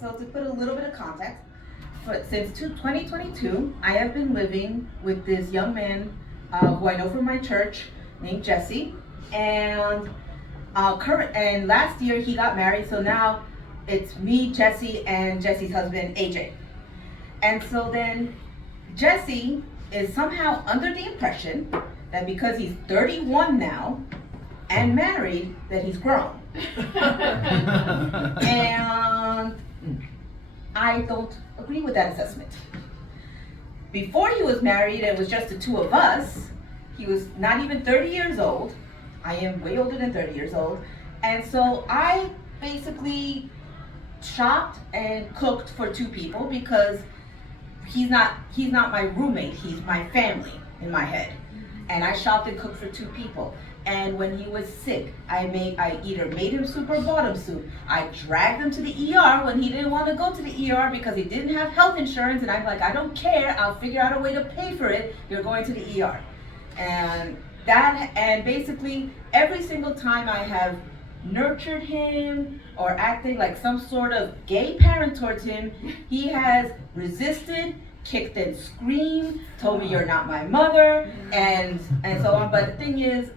So to put a little bit of context, since 2022, I have been living with this young man who I know from my church named Jesse, and and last year he got married. So now it's me, Jesse, and Jesse's husband AJ. And so then Jesse is somehow under the impression that because he's 31 now and married, that he's grown. And I don't agree with that assessment. Before he was married, it was just the two of us. He was not even 30 years old. I am way older than 30 years old. And so I basically shopped and cooked for two people because he's not my roommate, he's my family in my head. And I shopped and cooked for two people. And when he was sick, I either made him soup or bought him soup. I dragged him to the ER when he didn't want to go to the ER because he didn't have health insurance. And I'm like, I don't care, I'll figure out a way to pay for it. You're going to the ER. And basically every single time I have nurtured him or acted like some sort of gay parent towards him, he has resisted, kicked and screamed, told me you're not my mother, and so on. But the thing is,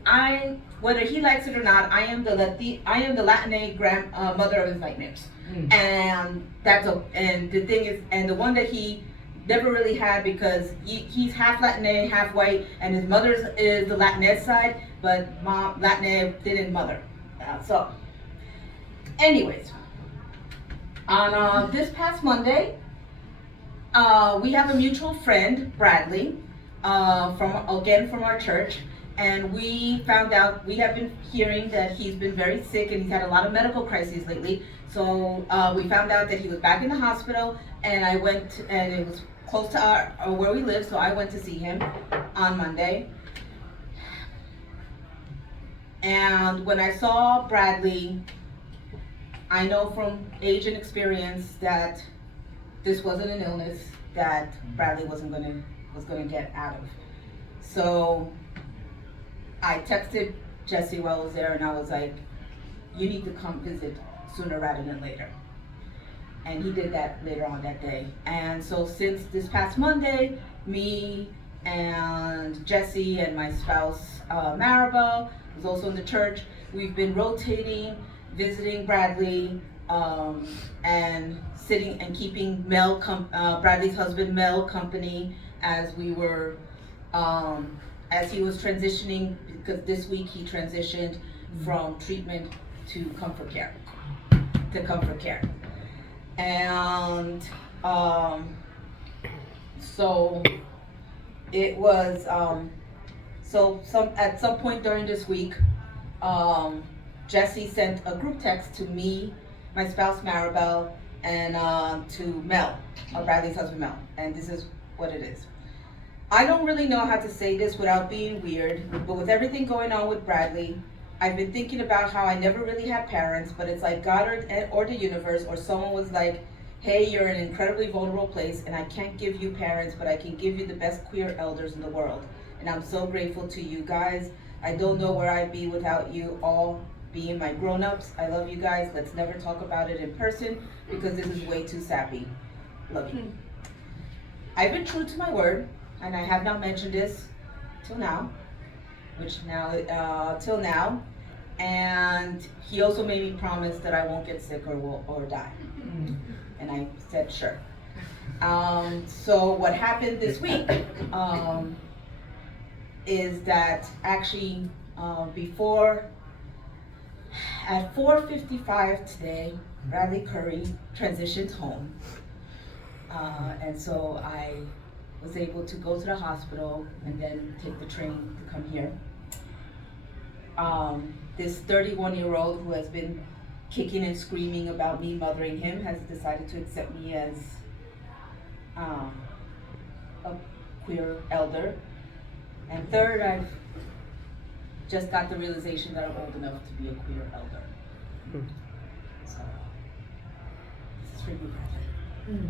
whether he likes it or not, I am the Latina grandmother of his nightmares. And the thing is, and the one that he never really had, because he's half Latina, half white, and his mother is the Latinx side, but mom Latina didn't mother. So, anyways, on this past Monday, we have a mutual friend, Bradley, from our church, and we found out, we have been hearing that he's been very sick and he's had a lot of medical crises lately. So we found out that he was back in the hospital, and I went, and it was close to where we live, so I went to see him on Monday. And when I saw Bradley, I know from age and experience that this wasn't an illness that Bradley was gonna get out of. So I texted Jesse while I was there, and I was like, you need to come visit sooner rather than later. And he did that later on that day. And so since this past Monday, me and Jesse and my spouse, Maribel, who's also in the church, we've been rotating, visiting Bradley, and sitting and keeping Bradley's husband Mel company as we were, as he was transitioning, because this week he transitioned from treatment to comfort care. And so it was, at some point during this week, Jesse sent a group text to me, my spouse Maribel, and to Mel, Bradley's husband Mel, and this is what it is. I don't really know how to say this without being weird, but with everything going on with Bradley, I've been thinking about how I never really had parents, but it's like God or the universe or someone was like, hey, you're in an incredibly vulnerable place, and I can't give you parents, but I can give you the best queer elders in the world. And I'm so grateful to you guys. I don't know where I'd be without you all being my grown-ups. I love you guys. Let's never talk about it in person because this is way too sappy. Love you. I've been true to my word, and I have not mentioned this till now, till now. And he also made me promise that I won't get sick or die. And I said, sure. So what happened this week is that actually at 4:55 today, Bradley Curry transitioned home. And so I was able to go to the hospital and then take the train to come here. This 31-year-old who has been kicking and screaming about me mothering him has decided to accept me as a queer elder. And third, I've just got the realization that I'm old enough to be a queer elder. So, this is for you, Bradley.